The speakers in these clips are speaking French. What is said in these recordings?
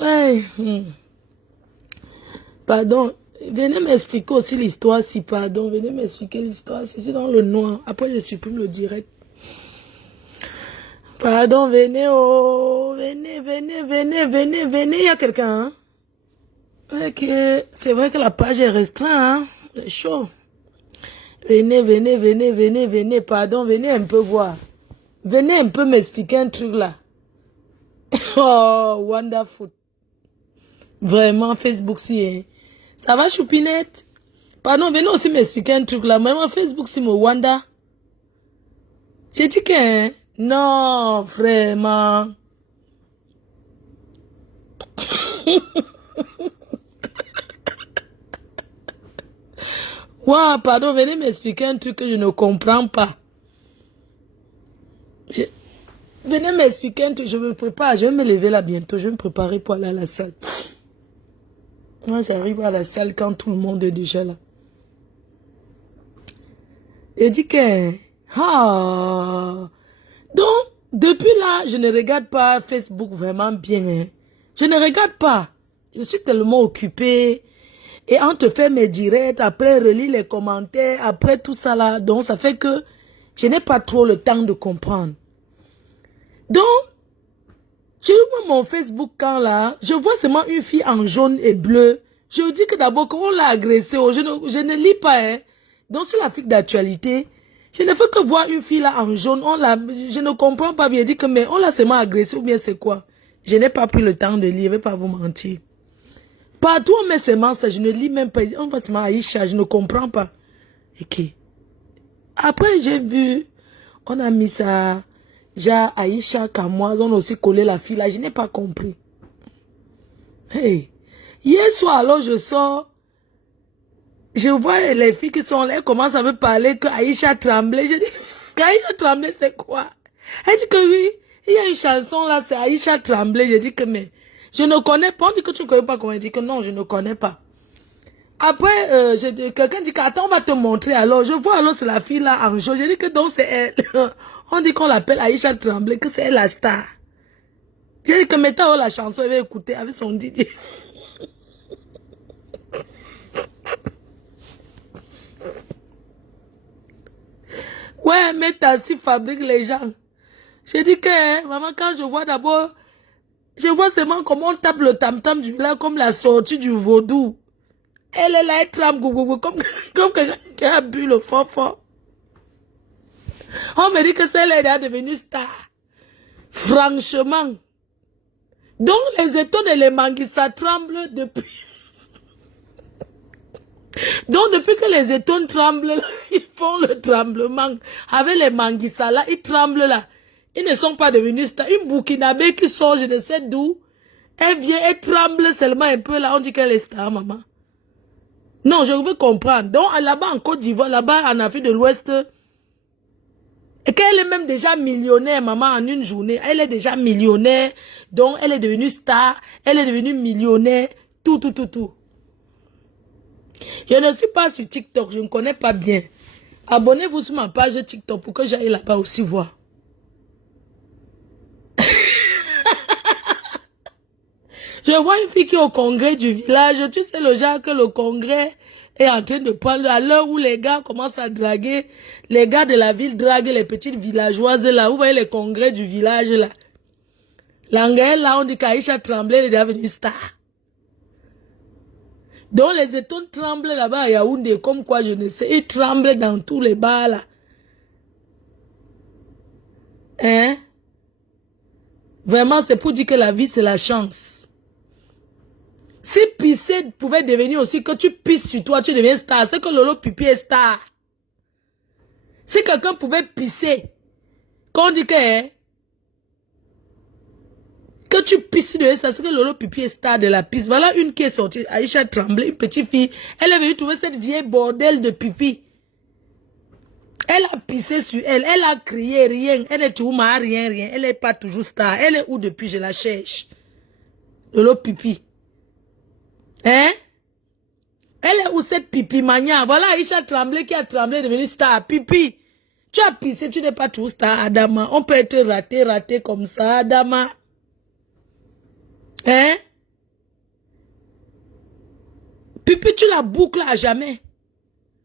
Hey, pardon. Venez m'expliquer aussi l'histoire si, pardon. Venez m'expliquer l'histoire si c'est dans le noir. Après, je supprime le direct. Pardon, venez, oh. Venez. Il y a quelqu'un, hein? Ok. C'est vrai que la page est restreinte, hein? C'est chaud. Venez. Pardon, venez un peu voir. Venez un peu m'expliquer un truc là. Oh, wonderful. Vraiment, Facebook, si, hein. Ça va, choupinette? Pardon, venez aussi m'expliquer un truc là. Même Facebook, si, mon Wanda. J'ai dit que, hein? Non, vraiment. Ouais, pardon, venez m'expliquer un truc que je ne comprends pas. Venez m'expliquer un truc, je me prépare. Je vais me lever là bientôt. Je vais me préparer pour aller à la salle. Moi, j'arrive à la salle quand tout le monde est déjà là. J'ai dit que... Ah. Donc, depuis là, je ne regarde pas Facebook vraiment bien. Hein. Je ne regarde pas. Je suis tellement occupée. Et on te fait mes directs, après relis les commentaires, après tout ça là. Donc, ça fait que je n'ai pas trop le temps de comprendre. Donc, je vois mon Facebook quand là, je vois seulement une fille en jaune et bleu. Je dis que d'abord, qu'on l'a agressée, je ne lis pas. Hein. Donc, sur la fille d'actualité, je ne fais que voir une fille là en jaune. Je ne comprends pas bien. Je dis que, mais on l'a seulement agressée ou bien c'est quoi? Je n'ai pas pris le temps de lire, je ne vais pas vous mentir. Partout on met seulement ça, je ne lis même pas. On va seulement Aïcha, je ne comprends pas. Ok. Après, j'ai vu, on a mis ça. Genre Aïcha, Kamoise, on a aussi collé la fille là, je n'ai pas compris. Hey, hier soir alors je sors, je vois les filles qui sont là, elles commencent à me parler que Aïcha tremblait. Je dis, Aïcha tremblait c'est quoi? Elle dit que oui, il y a une chanson là, c'est Aïcha tremblait. Je dis que mais, je ne connais pas, on dit que tu ne connais pas comment, elle dit que non, je ne connais pas. Après, quelqu'un dit qu'attends, on va te montrer alors. Je vois alors c'est la fille là en jaune. Je dis que donc c'est elle. On dit qu'on l'appelle Aïcha Tremblay, que c'est elle la star. J'ai dit que maintenant la chanson, elle va écouter avec son Didier. Ouais, mais Tassi fabrique les gens. J'ai dit que, maman, quand je vois d'abord, je vois seulement comment on tape le tam-tam du village comme la sortie du vaudou. Elle est là, elle tremble, comme quelqu'un qui a bu le fort. On me dit que c'est elle est devenue star. Franchement. Donc les étaux de les Manguissa tremblent depuis. Donc depuis que les étons tremblent, ils font le tremblement. Avec les Manguissa là, ils tremblent là. Ils ne sont pas devenus stars. Une Burkinabé qui sort, je ne sais d'où. Elle vient, elle tremble seulement un peu là. On dit qu'elle est star, maman. Non, je veux comprendre. Donc là-bas en Côte d'Ivoire, là-bas en Afrique de l'Ouest, et qu'elle est même déjà millionnaire, maman, en une journée. Elle est déjà millionnaire. Donc, elle est devenue star. Elle est devenue millionnaire. Tout. Je ne suis pas sur TikTok. Je ne connais pas bien. Abonnez-vous sur ma page TikTok pour que j'aille là-bas aussi voir. Je vois une fille qui est au congrès du village. Tu sais le genre que le congrès est en train de prendre à l'heure où les gars commencent à draguer. Les gars de la ville draguent les petites villageoises là. Vous voyez les congrès du village là. L'Angaël là, on dit qu'Aïcha Tremblay est devenue star. Donc les étons tremblent là-bas à Yaoundé, comme quoi je ne sais. Ils tremblent dans tous les bars là. Hein? Vraiment, c'est pour dire que la vie c'est la chance. Si pisser pouvait devenir aussi que tu pisses sur toi, tu deviens star. C'est que Lolo Pipi est star. Si quelqu'un pouvait pisser, quand on dit que tu pisses sur le star, c'est que Lolo Pipi est star de la piste. Voilà une qui est sortie, Aïcha Tremblay, une petite fille. Elle est venue trouver cette vieille bordel de pipi. Elle a pissé sur elle, elle a crié rien. Elle est toujours rien. Elle n'est pas toujours star. Elle est où depuis? Je la cherche. Lolo Pipi. Hein? Elle est où cette pipi mania? Voilà Aïcha Tremblay qui a tremblé devenue star. Pipi. Tu as pissé, tu n'es pas tout star, Adama. On peut être raté comme ça, Adama. Hein? puis tu la boucles à jamais.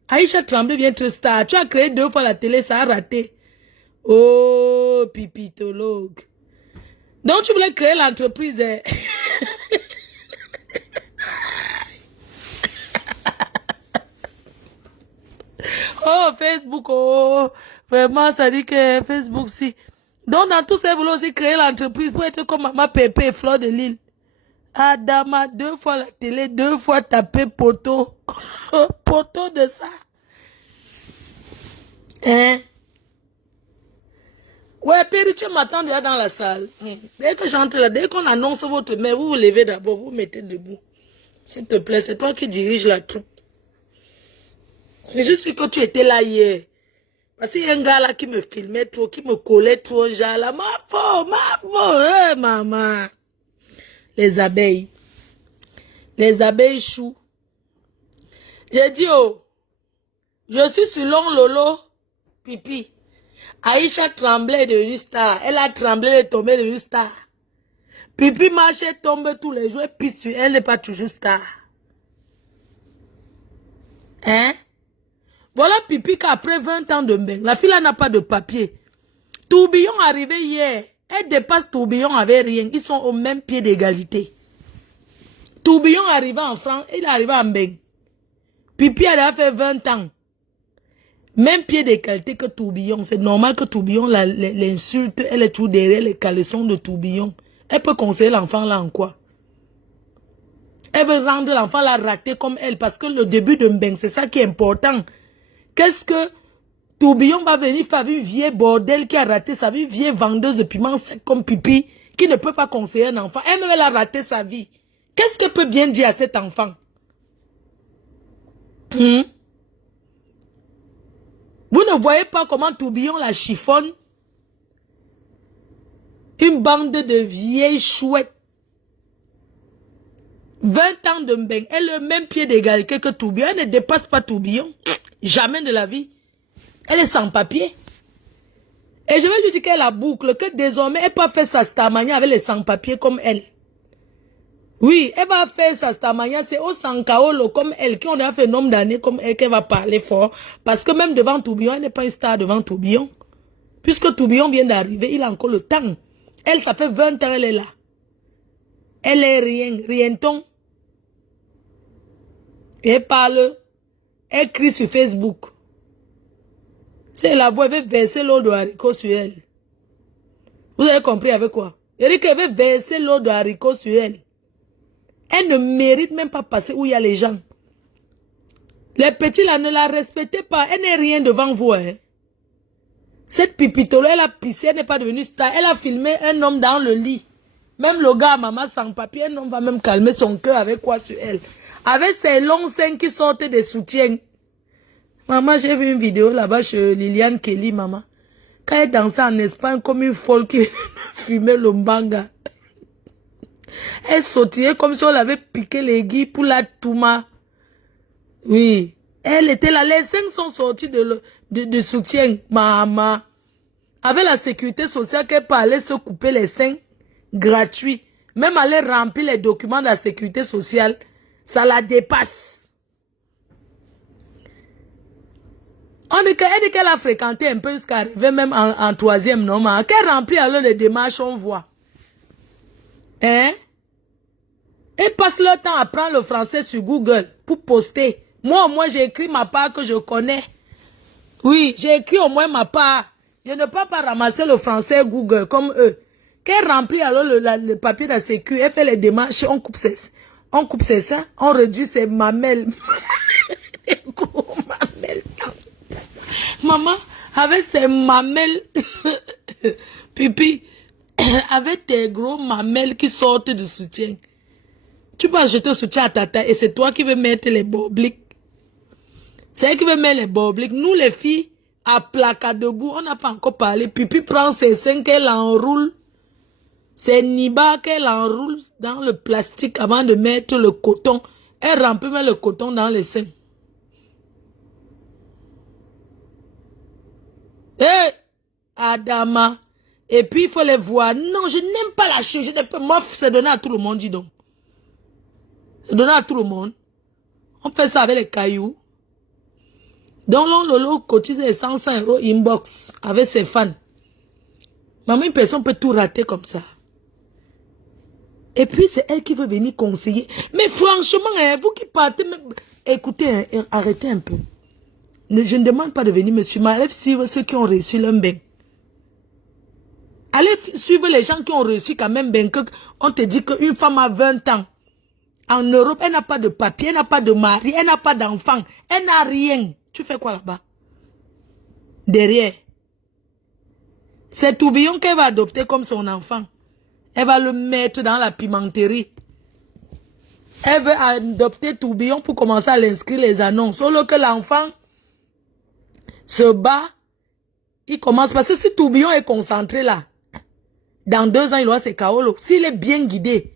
Aïcha Tremblay vient être star. Tu as créé 2 fois la télé, ça a raté. Oh, pipitologue. Donc tu voulais créer l'entreprise. Hein? Oh, Facebook, oh, vraiment, ça dit que Facebook, si. Donc, dans tout ça, vous voulez aussi créer l'entreprise pour être comme Maman Pépé et Fleur de Lille. Adama, 2 fois la télé, 2 fois taper poteau. Poteau de ça. Hein? Ouais, Péri, tu m'attends déjà dans la salle. Dès que j'entre là, dès qu'on annonce votre mail, vous vous levez d'abord, vous vous mettez debout. S'il te plaît, c'est toi qui dirige la troupe. Je suis que tu étais là hier. Parce qu'il y a un gars là qui me filmait trop, qui me collait trop, genre là, ma faute, maman. Les abeilles chou. J'ai dit, oh, je suis sur long lolo, pipi. Aïcha Tremblay est devenue star. Elle a tremblé, elle est tombée devenue star. Pipi marchait, tombe tous les jours, et puis sur elle n'est pas toujours star. Hein? Voilà Pipi qu'après 20 ans de bain, la fille là n'a pas de papier. Tourbillon arrivé hier. Elle dépasse Tourbillon avec rien. Ils sont au même pied d'égalité. Tourbillon arrivé en France, il est arrivé en bain. Pipi elle a fait 20 ans. Même pied d'égalité que Tourbillon. C'est normal que Tourbillon l'insulte. Elle est toujours derrière les caleçons de Tourbillon. Elle peut conseiller l'enfant là en quoi? Elle veut rendre l'enfant là raté comme elle. Parce que le début de Mbeng, c'est ça qui est important. Qu'est-ce que Tourbillon va venir faire une vieille bordel qui a raté sa vie, vieille vendeuse de piment sec comme Pipi, qui ne peut pas conseiller un enfant. Elle-même, elle a raté sa vie. Qu'est-ce qu'elle peut bien dire à cet enfant? Vous ne voyez pas comment Tourbillon la chiffonne? Une bande de vieilles chouettes. 20 ans de Mbeng. Elle a le même pied d'égalité que Tourbillon. Elle ne dépasse pas Tourbillon. Jamais de la vie. Elle est sans papier. Et je vais lui dire qu'elle a boucle, que désormais, elle peut faire sa starmania avec les sans-papiers comme elle. Oui, elle va faire sa starmania, c'est au Sankaolo comme elle, qui ont déjà fait nombre d'années comme elle, qu'elle va parler fort. Parce que même devant Tourbillon, elle n'est pas une star devant Tourbillon. Puisque Tourbillon vient d'arriver, il a encore le temps. Elle, ça fait 20 ans, elle est là. Elle est rien-ton. Elle parle, elle crie sur Facebook. C'est la voix, elle veut verser l'eau de haricot sur elle. Vous avez compris avec quoi? Elle dit qu'elle veut verser l'eau de haricot sur elle. Elle ne mérite même pas passer où il y a les gens. Les petits là, ne la respectez pas. Elle n'est rien devant vous. Hein. Cette pipitolo, elle a pissé, elle n'est pas devenue star. Elle a filmé un homme dans le lit. Même le gars, maman sans papier, un homme va même calmer son cœur avec quoi sur elle? Avec ses longs seins qui sortent des soutiens. Maman, j'ai vu une vidéo là-bas chez Liliane Kelly, maman. Quand elle dansait en Espagne comme une folle qui fumait le mbanga. Elle sautillait comme si on l'avait piqué les guilles pour la touma. Oui. Elle était là. Les seins sont sortis de soutien. Maman. Avec la sécurité sociale qu'elle parlait se couper les seins gratuits. Même aller remplir les documents de la sécurité sociale. Ça la dépasse. On dit qu'elle a fréquenté un peu jusqu'à arriver même en troisième, non? Qu'elle remplit alors les démarches, on voit. Hein? Et passe leur temps à apprendre le français sur Google pour poster. Moi, au moins, j'ai écrit ma part que je connais. Oui, j'ai écrit au moins ma part. Je ne peux pas ramasser le français Google comme eux. Qu'elle remplit alors le papier de la sécu, elle fait les démarches, on coupe ses seins, on réduit ses mamelles. Les gros mamelles. Maman, avec ses mamelles, Pipi, avec tes gros mamelles qui sortent du soutien. Tu peux acheter un soutien à tata et c'est toi qui veux mettre les bobliques. C'est elle qui veut mettre les bobliques. Nous, les filles, à placard debout, on n'a pas encore parlé. Pipi prend ses seins qu'elle enroule. C'est Niba qu'elle enroule dans le plastique avant de mettre le coton. Elle remplit même le coton dans les seins. Hé, Adama. Et puis, il faut les voir. Non, je n'aime pas la chose. Je ne peux pas. Moi, c'est donné à tout le monde, dis donc. C'est donné à tout le monde. On fait ça avec les cailloux. Donc, Lolo cotise les 105 € inbox avec ses fans. Maman, une personne peut tout rater comme ça. Et puis, c'est elle qui veut venir conseiller. Mais franchement, hein, vous qui partez, écoutez, hein, arrêtez un peu. Je ne demande pas de venir me suivre. Allez suivre ceux qui ont reçu leur bain. Allez suivre les gens qui ont reçu quand même bain. On te dit qu'une femme a 20 ans. En Europe, elle n'a pas de papier, elle n'a pas de mari, elle n'a pas d'enfant. Elle n'a rien. Tu fais quoi là-bas? Derrière. C'est Tourbillon qu'elle va adopter comme son enfant. Elle va le mettre dans la pimenterie. Elle veut adopter Tourbillon pour commencer à l'inscrire les annonces. Solo que l'enfant se bat, il commence. Parce que si Tourbillon est concentré là, dans 2 ans, il aura ses kaolo. S'il est bien guidé.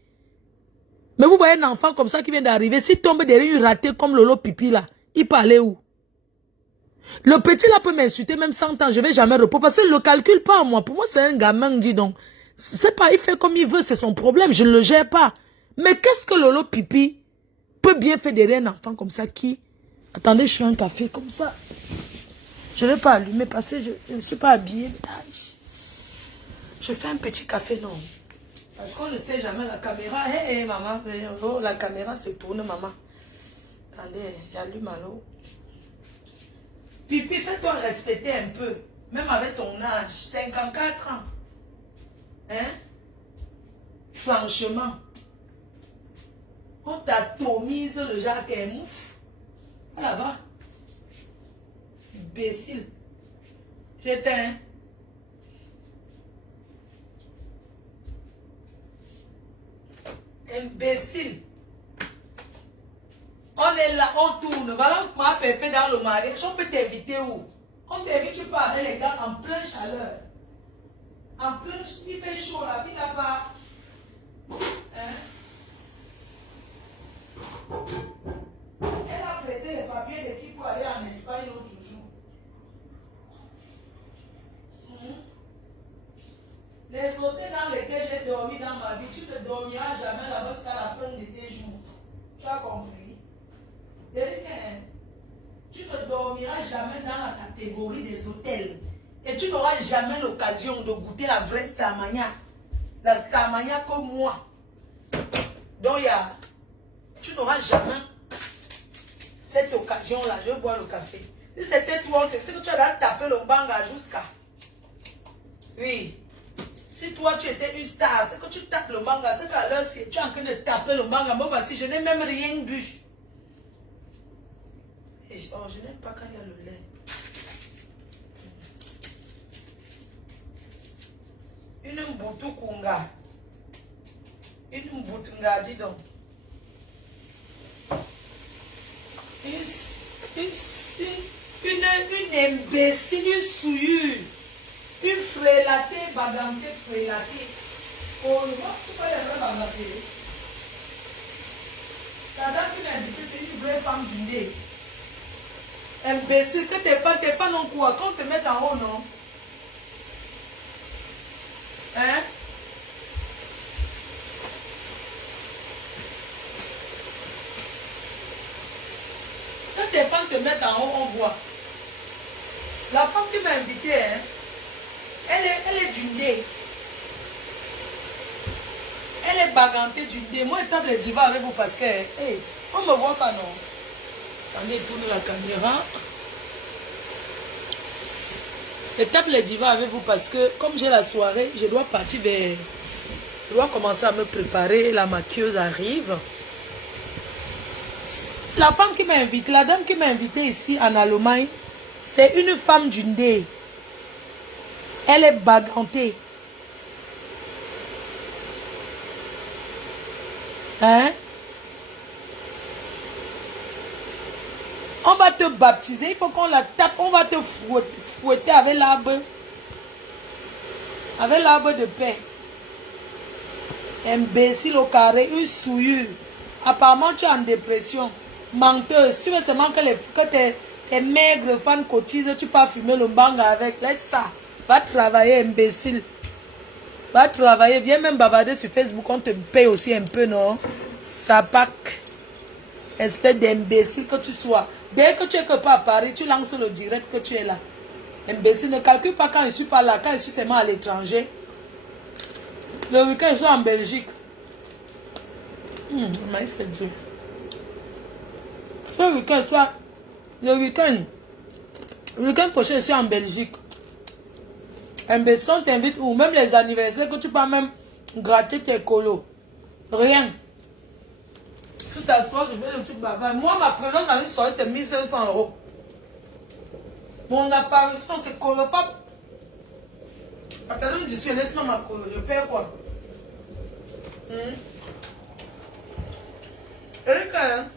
Mais vous voyez un enfant comme ça qui vient d'arriver, s'il tombe derrière une ratée comme Lolo Pipi là, il peut aller où? Le petit là peut m'insulter même 100 ans, je vais jamais reprendre. Parce qu'il ne le calcule pas moi. Pour moi, c'est un gamin, dis donc. C'est pas, il fait comme il veut, c'est son problème, je ne le gère pas. Mais qu'est-ce que Lolo Pipi peut bien faire derrière un enfant comme ça qui... Attendez, je suis un café comme ça. Je ne vais pas allumer parce que je ne suis pas habillée. Je fais un petit café, non. Parce qu'on ne sait jamais la caméra. Hé, hey, maman, oh, la caméra se tourne, maman. Attendez, j'allume à l'eau. Pipi, fais-toi respecter un peu. Même avec ton âge, 54 ans. Hein? Franchement. On t'atomise le genre qui est mouf. Là-bas. Imbécile. J'éteins. Imbécile. On est là, on tourne. Voilà moi, Pépé dans le mariage. On peut t'inviter où? On t'invite, tu pars avec les gars en pleine chaleur. En plein, il fait chaud, la fille n'a pas. Hein? Elle a prêté les papiers de qui pour aller en Espagne l'autre jour. Les hôtels dans lesquels j'ai dormi dans ma vie, tu ne dormiras jamais là-bas jusqu'à la fin de tes jours. Tu as compris? Tu ne dormiras jamais dans la catégorie des hôtels. Et tu n'auras jamais l'occasion de goûter la vraie Starmania. La Starmania comme moi. Donc, tu n'auras jamais cette occasion-là. Je vais boire le café. Si c'était toi, c'est que tu as tapé le banga jusqu'à. Oui. Si toi, tu étais une star, c'est que tu tapes le manga. C'est qu'à l'heure, si tu es en train de taper le manga, moi, voici, je n'ai même rien bu. Et je n'aime pas quand il y a le lait. Une mboutou kunga. Une mboutunga, dis donc. Une imbécile, une souillure. Une frélatée, bagantée, frélatée. Oh, moi, tu peux les vrais bagantés. La dame qui m'a invité, c'est une vraie femme du nez. Imbécile, que tes fans ont quoi? Quand on te met en haut, non? Hein? Quand tes fans te mettent en haut, on voit. La femme qui m'a invité, hein, elle est du nez. Elle est bagantée du nez. Moi, je tape les divas avec vous parce que, hey, on ne me voit pas, non? Attendez, tourne la caméra. Je tape les divas avec vous parce que, comme j'ai la soirée, je dois partir vers... Je dois commencer à me préparer. La maquilleuse arrive. La femme qui m'a invité, la dame qui m'a invité ici en Allemagne, c'est une femme du nez. Elle est bagantée. Hein? On va te baptiser, il faut qu'on la tape, on va te fouetter avec l'arbre. Avec l'arbre de paix. Imbécile au carré, une souillure. Apparemment, tu es en dépression. Menteuse. Tu veux seulement que tes maigres fans cotisent, tu peux fumer le banga avec. Laisse ça. Va travailler, imbécile. Va travailler. Viens même bavarder sur Facebook, on te paye aussi un peu, non? Ça pack. Espèce d'imbécile que tu sois. Dès que tu es que pas à Paris, tu lances le direct que tu es là. Imbécile, ne calcule pas quand je suis pas là, quand je suis seulement à l'étranger. Le week-end, je suis en Belgique. Maïs, c'est Dieu. Ce week-end, le week-end prochain, je suis en Belgique. Imbécile, on t'invite ou même les anniversaires que tu peux même gratter tes colos. Rien. Tu t'assois, je fais le truc bavard. Moi, ma présence dans une soirée, c'est 1500 €. Mon apparition, c'est colopap. La personne dit, laisse-moi ma colo. Je paie quoi? Erika,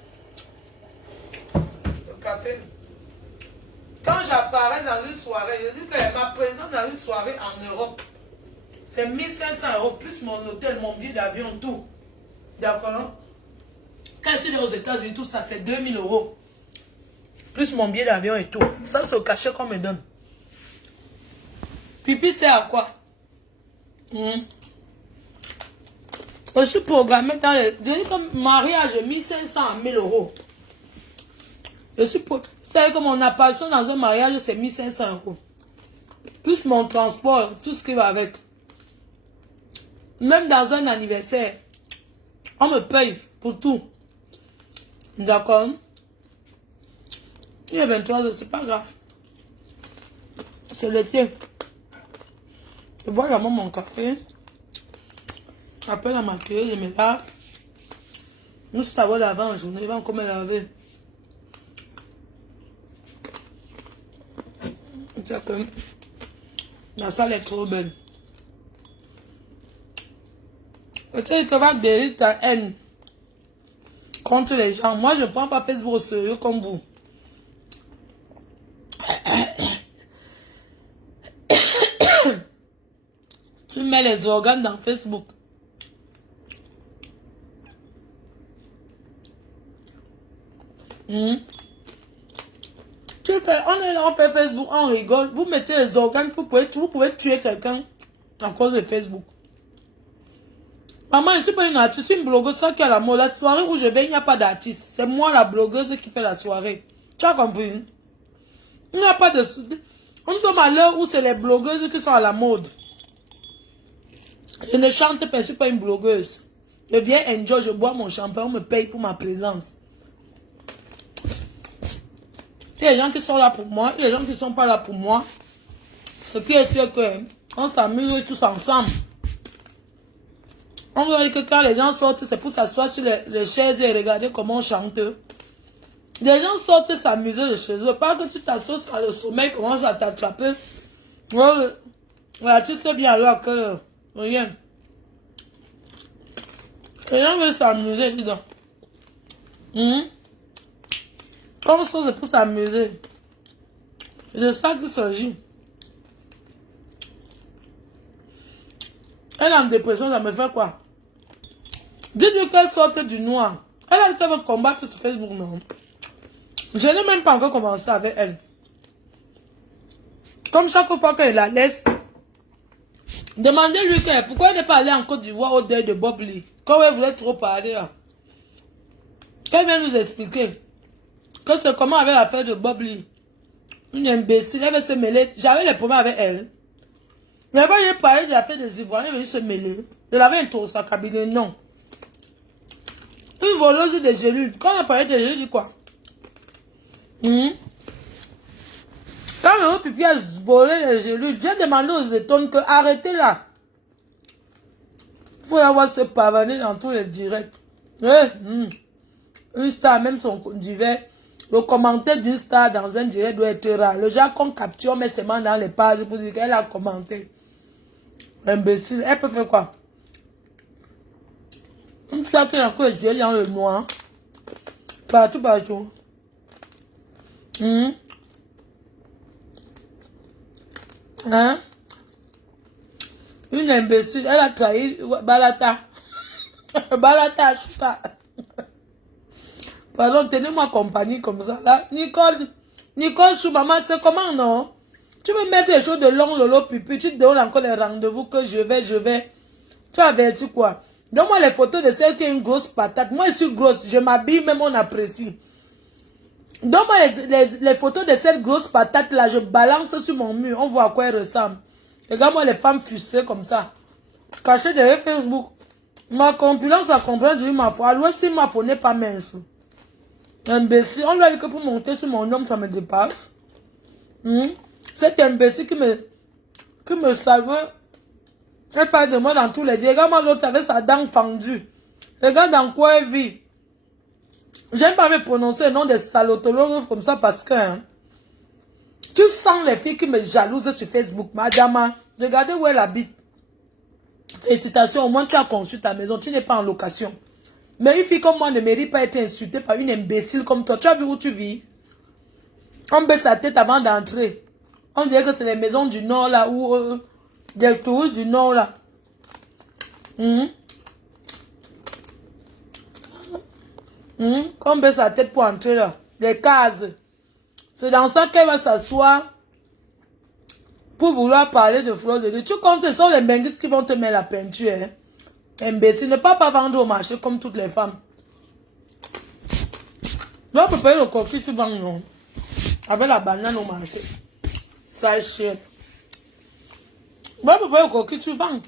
le café. Quand j'apparais dans une soirée, je dis que ma présence dans une soirée en Europe, c'est 1500 € plus mon hôtel, mon billet d'avion, tout. D'accord? Quand je suis aux États-Unis, tout ça, c'est 2000 €. Plus mon billet d'avion et tout. Ça, c'est au cachet qu'on me donne. Pipi, c'est à quoi? Je suis programmé dans les... Je dis comme mariage, 1500 à 1000 €. Je suis pour... Vous savez que mon apparition dans un mariage, c'est 1500 €. Plus mon transport, tout ce qui va avec. Même dans un anniversaire, on me paye pour tout. D'accord? Il est 23 h, c'est pas grave. C'est l'été. Je bois d'abord mon café. Après la maquilleuse, je me lave. Nous, c'est à laver en journée, il va encore me laver. C'est que la salle est trop belle. Tu sais, tu vas guérir ta haine contre les gens. Moi, je ne prends pas Facebook au sérieux comme vous. Tu mets les organes dans Facebook. Tu fais, on est là, on fait Facebook, on rigole. Vous mettez les organes, vous pouvez tuer quelqu'un à cause de Facebook. Maman, je ne suis pas une artiste, je suis une blogueuse, ça qui a la mode. La soirée où je vais, il n'y a pas d'artiste. C'est moi la blogueuse qui fait la soirée. Tu as compris? Il n'y a pas de... Nous sommes à l'heure où c'est les blogueuses qui sont à la mode. Je ne chante pas, je ne suis pas une blogueuse. Je viens enjoy, je bois mon champagne, on me paye pour ma présence. Il y a les gens qui sont là pour moi, il y a les gens qui ne sont pas là pour moi. Ce qui est sûr que on s'amuse tous ensemble. On voit que quand les gens sortent, c'est pour s'asseoir sur les chaises et regarder comment on chante. Les gens sortent s'amuser de chez eux. Pas que tu t'assois à le sommeil commence à t'attraper. Voilà, tu sais bien alors que rien. Les gens veulent s'amuser, dis donc. Comme ça, c'est pour s'amuser. C'est de ça qu'il s'agit. Elle est en dépression, ça me fait quoi? Dites-lui qu'elle sorte du noir. Elle a dit qu'elle veut combattre sur Facebook, non? Je n'ai même pas encore commencé avec elle. Comme chaque fois qu'elle la laisse, demandez-lui pourquoi elle n'est pas allée en Côte d'Ivoire au deuil de Bob Lee. Comme elle voulait trop parler là. Elle vient nous expliquer que c'est comment avec l'affaire de Bob Lee. Une imbécile, elle veut se mêler. J'avais les problèmes avec elle. Mais quand j'ai parlé de l'affaire des Ivoiriens, elle veut se mêler. Je l'avais introduit sa cabinet, non. Une voleuse de gélules. Quand on a parlé de gélules, quoi? Quand le pipi a volé les gélules, j'ai demandé aux étonnes que arrêtez là. Il faut avoir se pavaner dans tous les directs. Une star, même son divers, le commentaire d'une star dans un direct doit être rare. Le genre qu'on capture, mais seulement dans les pages pour dire qu'elle a commenté. Imbécile, elle peut faire quoi? Une star qui a que les yeux dans le noir. Partout, partout. Hein? Une imbécile, elle a trahi Balata. Balata, ça. Pardon, tenez-moi compagnie comme ça. Là, Nicole Chou, maman, c'est comment, non? Tu me mettre les choses de long, lolo, pipi, tu te donnes encore les rendez-vous que je vais. Tu avertis quoi? Donne-moi les photos de celle qui a une grosse patate. Moi, je suis grosse. Je m'habille, même on apprécie. Donne-moi les photos de cette grosse patate là. Je balance sur mon mur. On voit à quoi elle ressemble. Regarde-moi les femmes fussées comme ça. Cachées derrière Facebook. Ma compulence à comprendre, j'ai eu ma foi. Alors, si ma foi n'est pas mince. Imbécile. On lui a dit que pour monter sur mon homme, ça me dépasse. Cet imbécile qui me salve. Elle parle de moi dans tous les dieux. Regarde-moi l'autre avec sa dent fendue. Regarde dans quoi elle vit. J'aime pas me prononcer le nom des salotologues comme ça parce que tu sens les filles qui me jalousent sur Facebook. Madame, regardez où elle habite. Félicitations, au moins tu as conçu ta maison, tu n'es pas en location. Mais une fille comme moi ne mérite pas être insultée par une imbécile comme toi. Tu as vu où tu vis? On baisse sa tête avant d'entrer. On dirait que c'est les maisons du Nord là, ou des touristes du Nord là. On baisse sa tête pour entrer là. Des cases. C'est dans ça qu'elle va s'asseoir pour vouloir parler de fleurs de Dieu. Tu comptes, ce sont les benguites qui vont te mettre la peinture. Hein? Imbécile, ne pas vendre au marché comme toutes les femmes. Tu vas préparer le coquille, tu vends, non? Avec la banane au marché. Ça chien. Tu vas préparer le coquille, tu vends.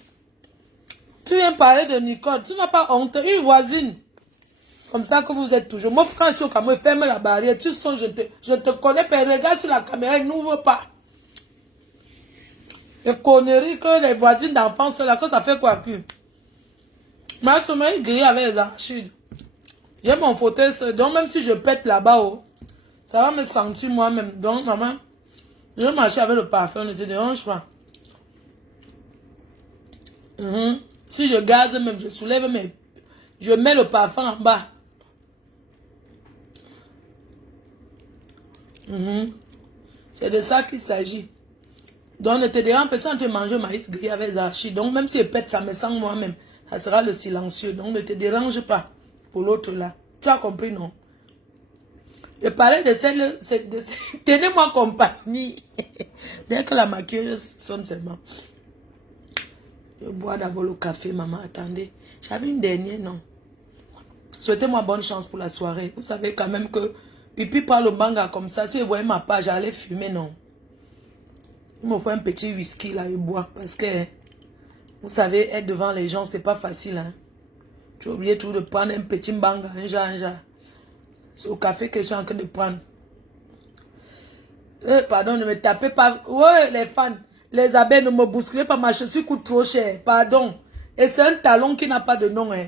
Tu viens parler de Nicole, tu n'as pas honte. Une voisine. Comme ça que vous êtes toujours. Mon frère, si au Cameroun, ferme la barrière. Tu sens, je te connais, mais regarde sur la caméra, il n'ouvre pas. Les conneries que les voisines d'enfance là, que ça fait quoi que? Ma sommeil est grillé avec les archives. J'ai mon fauteuil, donc même si je pète là-bas, oh, ça va me sentir moi-même. Donc, maman, je vais marcher avec le parfum, ne te dérange pas. Si je gaze même, je soulève mes... Je mets le parfum en bas. C'est de ça qu'il s'agit. Donc, ne te dérange pas, si on te mange maïs grillé avec les archives. Donc, même si je pète, ça me sent moi-même. Ça sera le silencieux. Donc, ne te dérange pas pour l'autre là. Tu as compris, non? Je parlais de celle... Tenez-moi compagnie. Dès que la maquilleuse sonne seulement. Je bois d'abord le café, maman. Attendez. J'avais une dernière, non? Souhaitez-moi bonne chance pour la soirée. Vous savez quand même que Pipi parle au manga comme ça. Si vous voyez ma page, j'allais fumer, non? Il me faut un petit whisky là, je bois. Parce que, vous savez, être devant les gens, c'est pas facile. Hein? J'ai oublié tout de prendre un petit manga, un genre. C'est au café que je suis en train de prendre. Pardon, ne me tapez pas. Ouais, les fans, les abeilles, ne me bousculez pas. Ma chaussure coûte trop cher. Pardon. Et c'est un talon qui n'a pas de nom. Hein.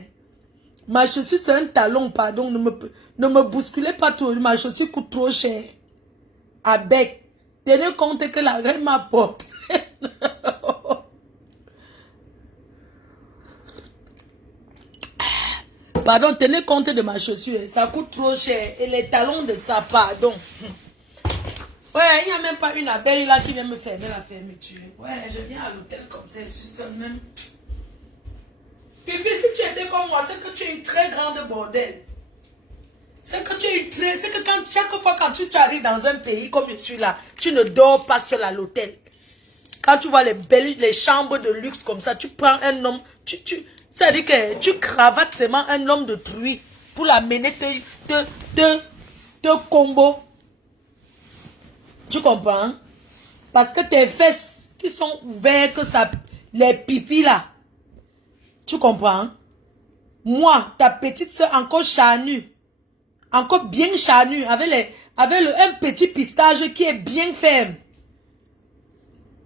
Ma chaussure, c'est un talon. Pardon. Ne me bousculez pas trop. Ma chaussure coûte trop cher. Abeille. Tenez compte que la reine m'apporte. Pardon, tenez compte de ma chaussure. Ça coûte trop cher. Et les talons de ça, pardon. Ouais, il n'y a même pas une abeille là qui vient me fermer la fermeture. Ouais, je viens à l'hôtel comme ça, je suis seule même. Puis si tu étais comme moi, c'est que tu es une très grande bordel. C'est que tu es une très... C'est que chaque fois quand tu arrives dans un pays comme je suis là, tu ne dors pas seul à l'hôtel. Quand tu vois les chambres de luxe comme ça, tu prends un homme, c'est-à-dire que tu cravates seulement un homme de truie pour l'amener te combo. Tu comprends? Parce que tes fesses qui sont ouvertes, que ça, les pipis là. Tu comprends? Moi, ta petite soeur encore charnue. Encore bien charnue. Avec un petit pistage qui est bien ferme.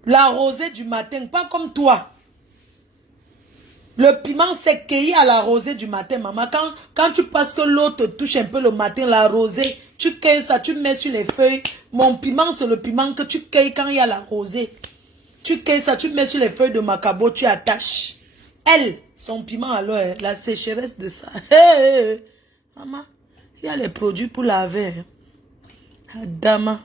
La rosée du matin, pas comme toi. Le piment s'est cueilli à la rosée du matin, maman. Quand tu passes que l'eau te touche un peu le matin, la rosée, tu cueilles ça, tu mets sur les feuilles. Mon piment, c'est le piment que tu cueilles quand il y a la rosée. Tu cueilles ça, tu mets sur les feuilles de macabo, tu attaches. Elle, son piment, alors, la sécheresse de ça. Maman, il y a les produits pour laver. Adama.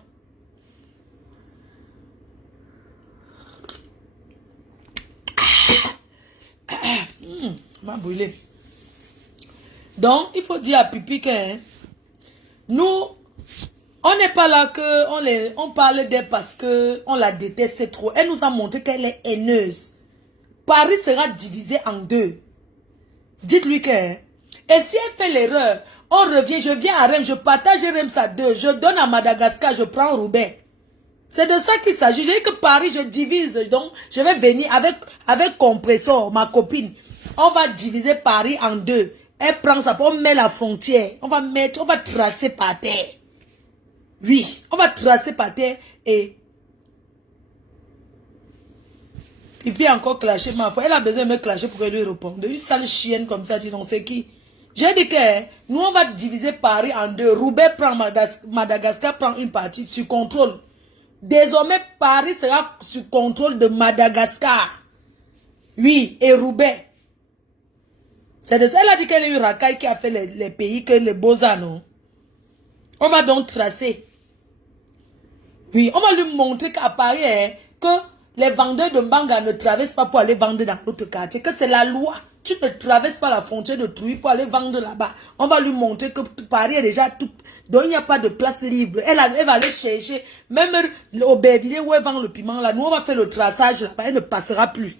M'a brûlé. Donc, il faut dire à Pipi que nous, on n'est pas là que on parle d'elle parce que on la déteste trop. Elle nous a montré qu'elle est haineuse. Paris sera divisé en deux. Dites-lui que... Et si elle fait l'erreur, on revient, je viens à Reims, je partage Reims à 2, je donne à Madagascar, je prends Roubaix. C'est de ça qu'il s'agit. J'ai dit que Paris, je divise. Donc, je vais venir avec Compressor, ma copine. On va diviser Paris en 2. Elle prend ça, on met la frontière. On va tracer par terre. Oui, on va tracer par terre et... Pipi a encore clashé ma foi. Elle a besoin de me clasher pour qu'elle lui réponde. Une sale chienne comme ça, tu n'en sais qui. J'ai dit que nous, on va diviser Paris en 2. Roubaix prend Madagascar prend une partie sur contrôle. Désormais, Paris sera sous contrôle de Madagascar. Oui, et Roubaix. C'est de ça qu'elle a dit qu'elle est eu racaille qui a fait les pays que les Beaux-Arts, non? On va donc tracer. Oui, on va lui montrer qu'à Paris, que les vendeurs de manga ne traversent pas pour aller vendre dans l'autre quartier, que c'est la loi. Tu ne traverses pas la frontière de Trouy pour aller vendre là-bas. On va lui montrer que Paris est déjà tout... Donc il n'y a pas de place libre. Elle va aller chercher, même au Bervilliers où elle vend le piment, là, nous on va faire le traçage là-bas, elle ne passera plus.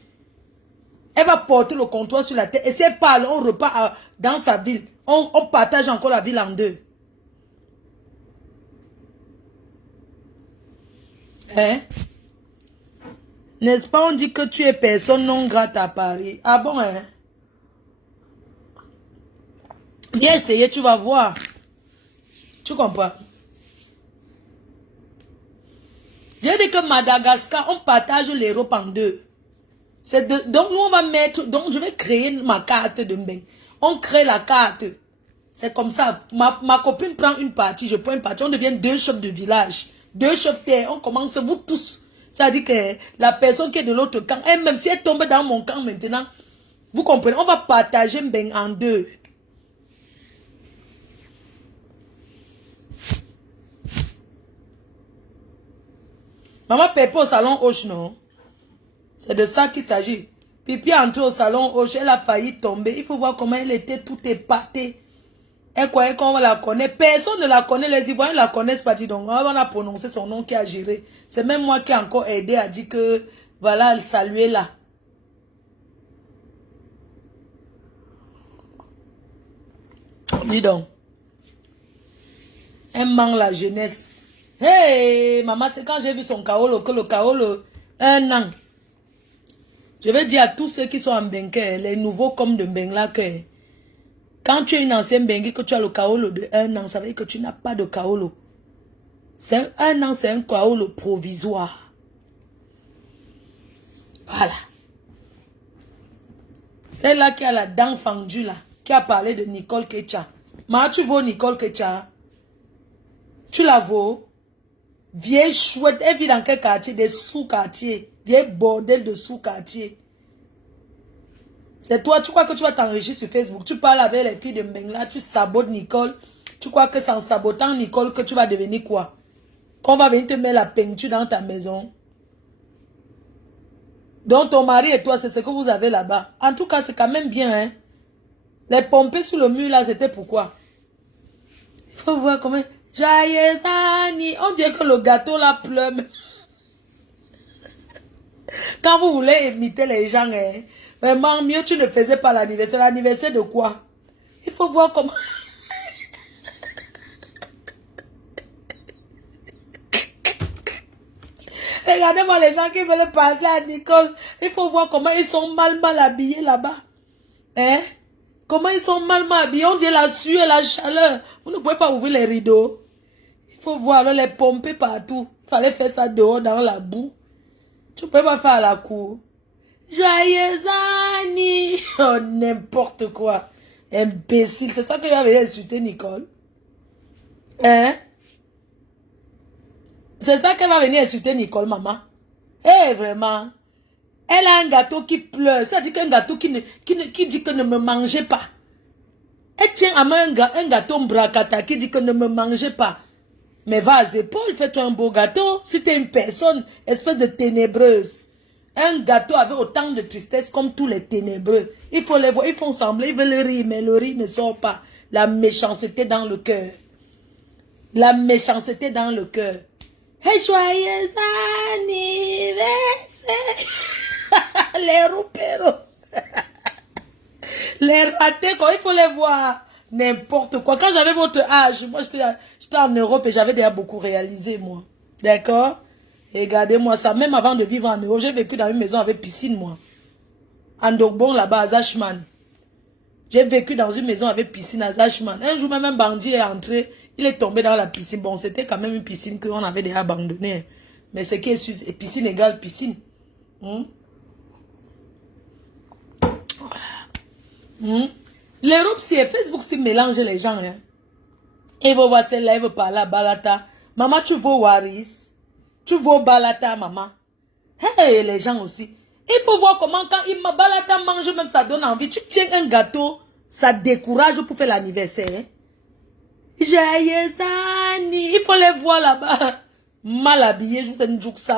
Elle va porter le comptoir sur la tête. Et si elle parle, on repart dans sa ville. On partage encore la ville en 2. Hein? N'est-ce pas, on dit que tu es personne non grate à Paris. Ah bon, hein? Viens essayer, tu vas voir. Tu comprends? J'ai dit que Madagascar, on partage l'Europe en 2. Donc, nous, on va mettre... Donc, je vais créer ma carte de Mbeng. On crée la carte. C'est comme ça. Ma copine prend une partie, je prends une partie. On devient 2 chefs de village. 2 chefs terre. On commence, vous tous. Ça dit que la personne qui est de l'autre camp, elle, même si elle tombe dans mon camp maintenant, vous comprenez, on va partager Mbeng en 2. Maman Pépé au salon Hoche, non? C'est de ça qu'il s'agit. Pipi entré au salon Hoche, elle a failli tomber. Il faut voir comment elle était toute épatée. Elle croyait qu'on la connaît. Personne ne la connaît. Les Ivoiriens ne la connaissent pas. Donc, on a prononcé son nom qui a géré. C'est même moi qui ai encore aidé à dire que, voilà, elle saluait là. Dis donc. Elle manque la jeunesse. Hey, maman, c'est quand j'ai vu son kaolo, que le kaolo, 1 an. Je vais dire à tous ceux qui sont en Benké, les nouveaux comme de Bengla, que quand tu es une ancienne Bengue, que tu as le kaolo de 1 an, ça veut dire que tu n'as pas de kaolo. C'est 1 an, c'est un kaolo provisoire. Voilà. C'est là qui a la dent fendue là, qui a parlé de Nicole Ketcha. Mais tu vaux Nicole Ketcha? Tu la vaux? Vieille chouette, elle vit dans quel quartier? Des sous-quartiers. Vieille bordel de sous-quartier. C'est toi, tu crois que tu vas t'enrichir sur Facebook. Tu parles avec les filles de Mbengla, tu sabotes Nicole. Tu crois que c'est en sabotant Nicole que tu vas devenir quoi? Qu'on va venir te mettre la peinture dans ta maison. Donc ton mari et toi, c'est ce que vous avez là-bas. En tout cas, c'est quand même bien, hein. Les pompées sur le mur là, c'était pourquoi? Il faut voir comment... Joyeux Annie. On dirait que le gâteau là pleure. Quand vous voulez imiter les gens, hein, vraiment mieux tu ne faisais pas l'anniversaire. L'anniversaire de quoi? Il faut voir comment... Regardez-moi les gens qui veulent parler à Nicole. Il faut voir comment ils sont mal habillés là-bas. Hein? Comment ils sont mal habillés. On dit la sueur, la chaleur. Vous ne pouvez pas ouvrir les rideaux. Il faut voir alors, les pomper partout. Il fallait faire ça dehors dans la boue. Tu ne peux pas faire à la cour. Joyeux Annie. Oh, n'importe quoi. Imbécile. C'est ça que va venir insulter Nicole. Hein? C'est ça qu'elle va venir insulter Nicole, maman. Eh, vraiment. Elle a un gâteau qui pleure. Ça dit qu'un gâteau qui dit que ne me mangez pas. Elle tient à main un gâteau bracata qui dit que ne me mangez pas. Mais va à épaules, fais-toi un beau gâteau. Si tu es une personne, espèce de ténébreuse. Un gâteau avec autant de tristesse comme tous les ténébreux. Il faut les voir, ils font sembler, ils veulent rire, mais le rire ne sort pas. La méchanceté dans le cœur. La méchanceté dans le cœur. Hey, joyeux anniversaire. Les rouperos. Les ratés, quand il faut les voir. N'importe quoi. Quand j'avais votre âge, moi j'étais en Europe et j'avais déjà beaucoup réalisé, moi. D'accord? Regardez-moi ça. Même avant de vivre en Europe, j'ai vécu dans une maison avec piscine, moi. En Dogbon, là-bas, à Zachman. J'ai vécu dans une maison avec piscine à Zachman. Un jour, même un bandit est entré, il est tombé dans la piscine. Bon, c'était quand même une piscine qu'on avait déjà abandonnée. Mais ce qui est sûr, piscine égale piscine. L'Europe, c'est Facebook, c'est mélange les gens. Hein. Il va voir celle-là, il va parler à Balata. Maman, tu veux Waris? Tu veux Balata, maman? Hey, les gens aussi. Il faut voir comment quand il m'a Balata mange, même ça donne envie. Tu tiens un gâteau, ça décourage pour faire l'anniversaire. Hein? Joyeux anniversaire. Il faut les voir là-bas. Mal habillé, juste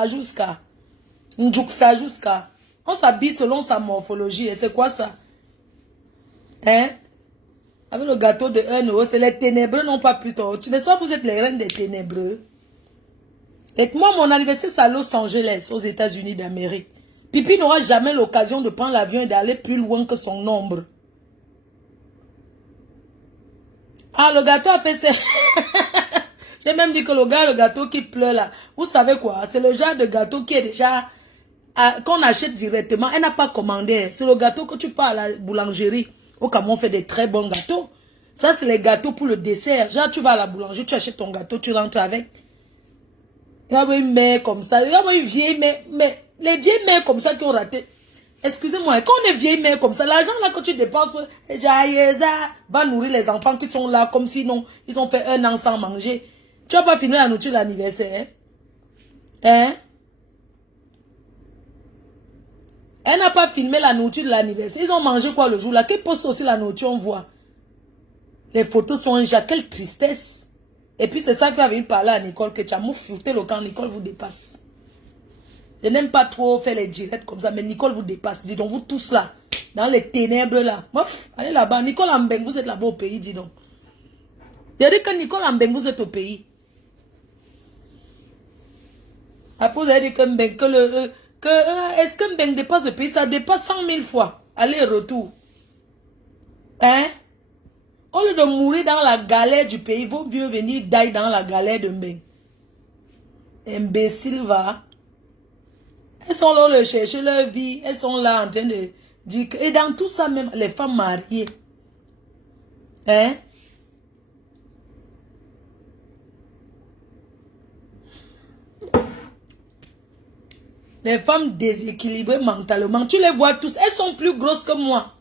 jusqu'à. On s'habille selon sa morphologie. Et c'est quoi ça? Hein? Avec le gâteau de 1 euro, c'est les ténébreux n'ont pas plus tôt. Tu ne sais pas, vous êtes les reines des ténébreux. Et moi, mon anniversaire, c'est à Los Angeles, aux États-Unis d'Amérique. Pipi n'aura jamais l'occasion de prendre l'avion et d'aller plus loin que son ombre. Ah, le gâteau a fait ça. J'ai même dit que le gâteau qui pleure là, vous savez quoi? C'est le genre de gâteau qui est déjà, qu'on achète directement. Elle n'a pas commandé. C'est le gâteau que tu pars à la boulangerie. Au Cameroun, on fait des très bons gâteaux. Ça, c'est les gâteaux pour le dessert. Genre, tu vas à la boulangerie, tu achètes ton gâteau, tu rentres avec. Il y a une mère comme ça. Il y a une vieille mère. Mais les vieilles mères comme ça qui ont raté. Excusez-moi, quand on est vieille mère comme ça, l'argent là que tu dépenses, va nourrir les enfants qui sont là comme sinon ils ont fait 1 an sans manger. Tu vas pas finir la nourriture de l'anniversaire. Hein? Elle n'a pas filmé la nourriture de l'anniversaire. Ils ont mangé quoi le jour là? Qui poste aussi la nourriture, on voit. Les photos sont déjà, quelle tristesse. Et puis c'est ça qui avait parlé à Nicole, que tu as moufouté le camp, Nicole vous dépasse. Je n'aime pas trop faire les directs comme ça, mais Nicole vous dépasse. Dis donc, vous tous là, dans les ténèbres là. Mouf, allez là-bas. Nicole Ambeng, vous êtes là-bas au pays, dis donc. J'ai dit que Nicole Ambeng, vous êtes au pays. Après, vous avez dit que Mbeng, est-ce que Mbeng dépasse le pays? Ça dépasse 100 000 fois. Aller et retour. Hein? Au lieu de mourir dans la galère du pays, il vaut mieux venir d'aller dans la galère de Mbeng. Imbécile va. Elles sont là de chercher leur vie. Elles sont là en train de dire que... Et dans tout ça même, les femmes mariées. Hein? Les femmes déséquilibrées mentalement. Tu les vois tous. Elles sont plus grosses que moi.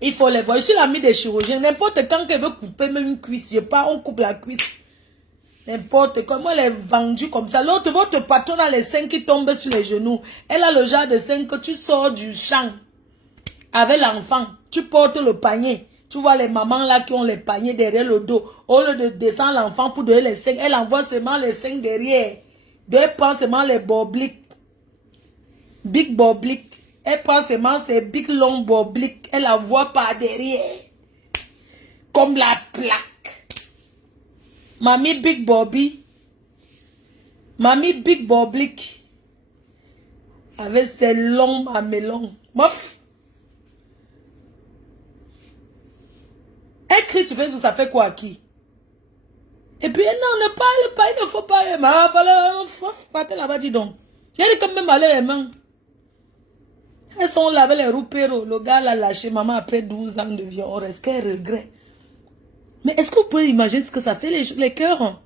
Il faut les voir. Je suis l'ami des chirurgiens. N'importe quand qu'elle veut couper même une cuisse, je pars, on coupe la cuisse. N'importe quoi. Moi, elle est vendue comme ça. L'autre, votre patron a les seins qui tombent sur les genoux. Elle a le genre de seins que tu sors du champ avec l'enfant. Tu portes le panier. Tu vois les mamans là qui ont les paniers derrière le dos. Au lieu de descendre l'enfant pour donner les seins, elle envoie seulement les seins derrière. Elle prend seulement les bobliques. Big boblique. Elle prend seulement ses big long bobliques. Elle la voit par derrière. Comme la plaque. Mamie Big Bobby. Mamie Big Boblique. Avec ses longs mamelons. Mof. Elle crie sur Facebook, ça fait quoi à qui? Et puis, non, ne parle pas, il ne faut pas. Mais voilà, partez là-bas, dis donc. J'ai dit quand même aller les mains. Elles sont là avec les rouperos. Le gars l'a lâché, maman, après 12 ans de viol. Est-ce qu'elle regrette? Mais est-ce que vous pouvez imaginer ce que ça fait les cœurs?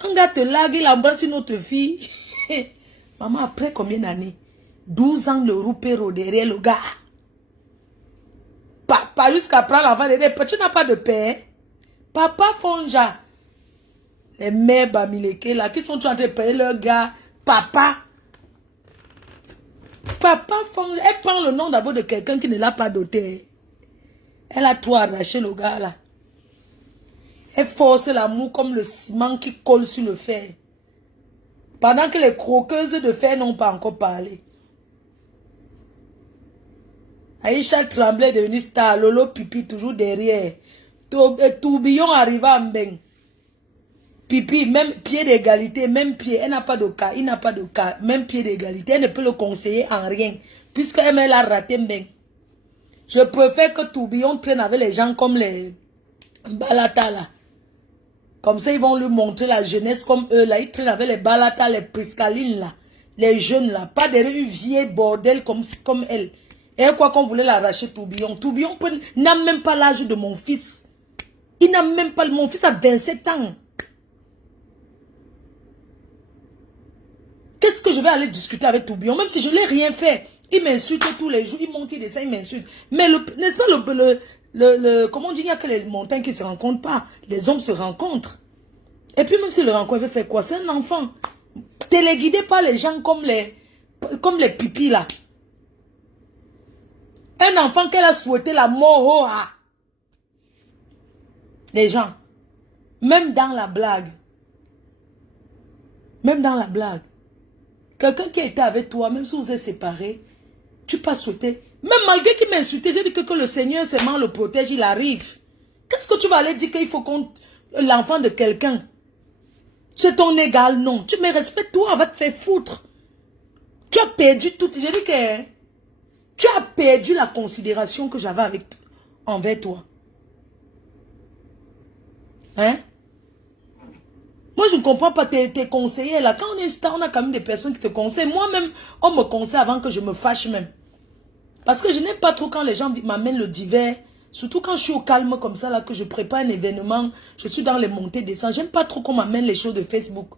Un gars te largue, il embrasse une autre fille. Maman, après combien d'années? 12 ans de roupero derrière le gars. Papa, jusqu'à prendre l'enfant derrière. Tu n'as pas de père. Papa Fonja. Les mères Bamileke là, qui sont en train de payer leur gars. Papa. Papa Fonja. Elle prend le nom d'abord de quelqu'un qui ne l'a pas doté. Elle a tout arraché le gars là. Elle force l'amour comme le ciment qui colle sur le fer. Pendant que les croqueuses de fer n'ont pas encore parlé. Aïcha Tremblay est devenue star. Lolo Pipi toujours derrière. Tourbillon arriva à Mbeng. Pipi, même pied d'égalité, même pied. Elle n'a pas de cas, il n'a pas de cas. Même pied d'égalité, elle ne peut le conseiller en rien. Puisqu'elle a raté Mbeng. Je préfère que Tourbillon traîne avec les gens comme les Balata là. Comme ça, ils vont lui montrer la jeunesse comme eux là. Ils traînent avec les Balata, les Priscaline là. Les jeunes là. Pas derrière une vieille bordel comme elle. Et quoi qu'on voulait l'arracher Tourbillon. Tourbillon n'a même pas l'âge de mon fils. Il n'a même pas... Mon fils a 27 ans. Qu'est-ce que je vais aller discuter avec Tourbillon? Même si je n'ai rien fait. Il m'insulte tous les jours. Il monte, il descend, il m'insulte. Mais n'est-ce pas comment on dit, il n'y a que les montagnes qui ne se rencontrent pas. Les hommes se rencontrent. Et puis même si le rencontre veut faire quoi? C'est un enfant. Téléguidé par les gens comme les pipis là. Un enfant qu'elle a souhaité la mort. Oh, ah. Les gens. Même dans la blague. Même dans la blague. Quelqu'un qui était avec toi, même si vous êtes séparés, tu peux pas souhaiter. Même malgré qu'il m'insulte, j'ai dit que le Seigneur seulement le protège, il arrive. Qu'est-ce que tu vas aller dire qu'il faut qu'on... L'enfant de quelqu'un. C'est ton égal, non. Tu me respectes, toi, on va te faire foutre. Tu as perdu tout. J'ai dit que... Tu as perdu la considération que j'avais envers toi. Hein? Moi, je ne comprends pas tes conseillers là. Quand on est star, on a quand même des personnes qui te conseillent. Moi-même, on me conseille avant que je me fâche même. Parce que je n'aime pas trop quand les gens m'amènent le divers. Surtout quand je suis au calme comme ça, là, que je prépare un événement. Je suis dans les montées, descentes. J'aime pas trop qu'on m'amène les choses de Facebook.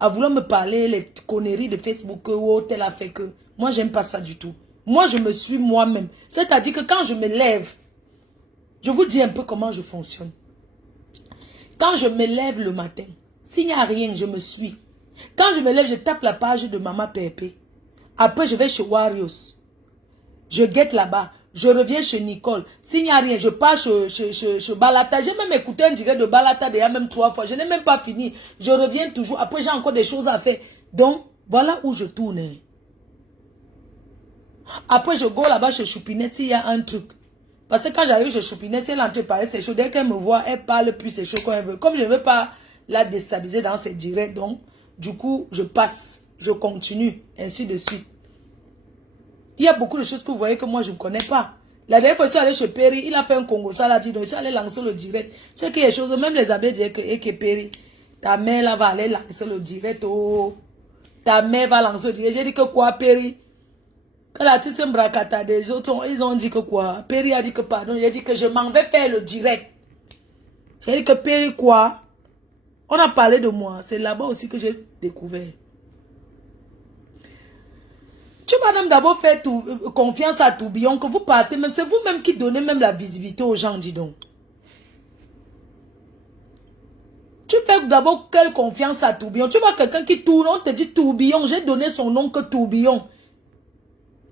À vouloir me parler, les conneries de Facebook, que oh, tel a fait que. Moi, j'aime pas ça du tout. Moi, je me suis moi-même. C'est-à-dire que quand je me lève, je vous dis un peu comment je fonctionne. Quand je me lève le matin, s'il n'y a rien, je me suis. Quand je me lève, je tape la page de Maman Pépé. Après, je vais chez Warriors. Je guette là-bas. Je reviens chez Nicole. S'il n'y a rien, je pars chez Balata. J'ai même écouté un direct de Balata déjà même 3 fois. Je n'ai même pas fini. Je reviens toujours. Après, j'ai encore des choses à faire. Donc, voilà où je tourne. Après, je go là-bas chez Choupinette s'il y a un truc. Parce que quand j'arrive chez Choupinette, si elle entre parler, c'est chaud. Dès qu'elle me voit, elle parle plus, c'est chaud quand elle veut. Comme je ne veux pas la déstabiliser dans ses directs, donc, du coup, je passe. Je continue. Ainsi de suite. Il y a beaucoup de choses que vous voyez que moi, je ne connais pas. La dernière fois, je suis allé chez Perry, il a fait un Congo salade, donc je suis allé lancer le direct. C'est qu'il y a des choses, même les abeilles disaient que Perry, ta mère là va aller lancer le direct. Oh, ta mère va lancer le direct. J'ai dit que quoi, Perry? Quand la petite Mbrakata des autres, ils ont dit que quoi? Perry a dit que pardon, j'ai dit que je m'en vais faire le direct. J'ai dit que Perry quoi? On a parlé de moi, c'est là-bas aussi que j'ai découvert. Tu vas même d'abord faire confiance à Tourbillon, que vous partez même. C'est vous-même qui donnez même la visibilité aux gens, dis donc. Tu fais d'abord quelle confiance à Tourbillon? Tu vois quelqu'un qui tourne, on te dit Tourbillon, j'ai donné son nom que Tourbillon.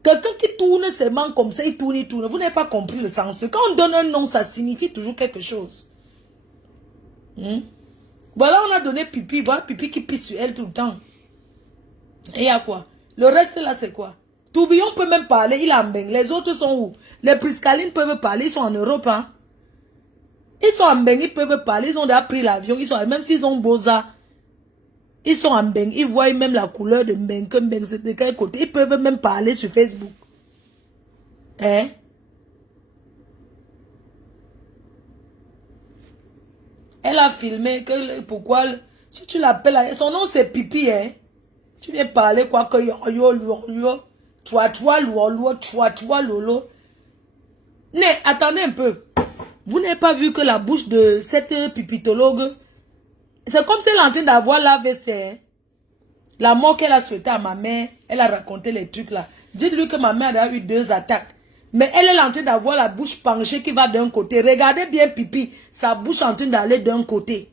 Quelqu'un qui tourne seulement comme ça, il tourne, il tourne. Vous n'avez pas compris le sens. Quand on donne un nom, ça signifie toujours quelque chose. Voilà, on a donné Pipi, voilà Pipi qui pisse sur elle tout le temps. Et il y a quoi? Le reste là, c'est quoi? Tourbillon peut même parler, il est en Beng. Les autres sont où? Les Priscaline peuvent parler, ils sont en Europe. Hein? Ils sont en Beng, ils peuvent parler, ils ont déjà pris l'avion, même s'ils ont Boza. Ils sont en Beng, ils voient même la couleur de Beng, que Beng c'est de quel côté. Ils peuvent même parler sur Facebook. Hein? Elle a filmé, pourquoi, si tu l'appelles, son nom c'est Pipi, hein? Tu viens parler quoi que toi, lolo. Mais attendez un peu. Vous n'avez pas vu que la bouche de cette pipitologue, c'est comme si elle est en train d'avoir l'AVC. La mort qu'elle a souhaité à ma mère, elle a raconté les trucs là. Dites-lui que ma mère a eu 2 attaques. Mais elle est en train d'avoir la bouche penchée qui va d'un côté. Regardez bien Pipi, sa bouche est en train d'aller d'un côté.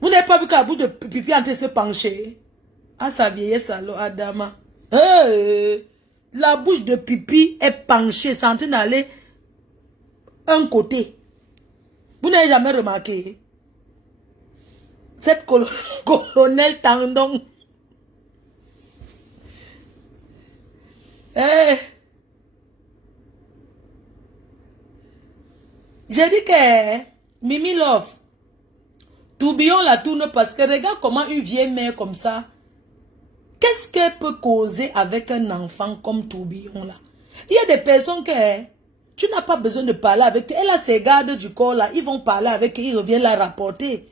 Vous n'avez pas vu que la bouche de Pipi est en train de se pencher? Ah, sa vieillesse alors, Adama. La bouche de Pipi est penchée, c'est en train d'aller un côté. Vous n'avez jamais remarqué? Cette colonel Tandon. J'ai dit que Mimi Love, Tourbillon la tourne parce que regarde comment une vieille mère comme ça, qu'est-ce qu'elle peut causer avec un enfant comme Tourbillon là? Il y a des personnes que tu n'as pas besoin de parler avec eux. Elle a ses gardes du corps là. Ils vont parler avec eux. Ils reviennent la rapporter.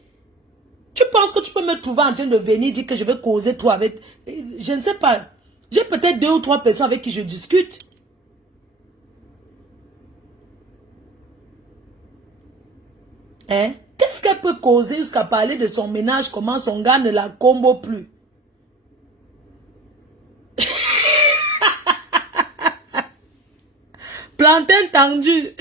Tu penses que tu peux me trouver en train de venir dire que je vais causer toi avec... Je ne sais pas. J'ai peut-être 2 ou 3 personnes avec qui je discute. Hein? Qu'est-ce qu'elle peut causer jusqu'à parler de son ménage, comment son gars ne la combo plus? Plantain tendu.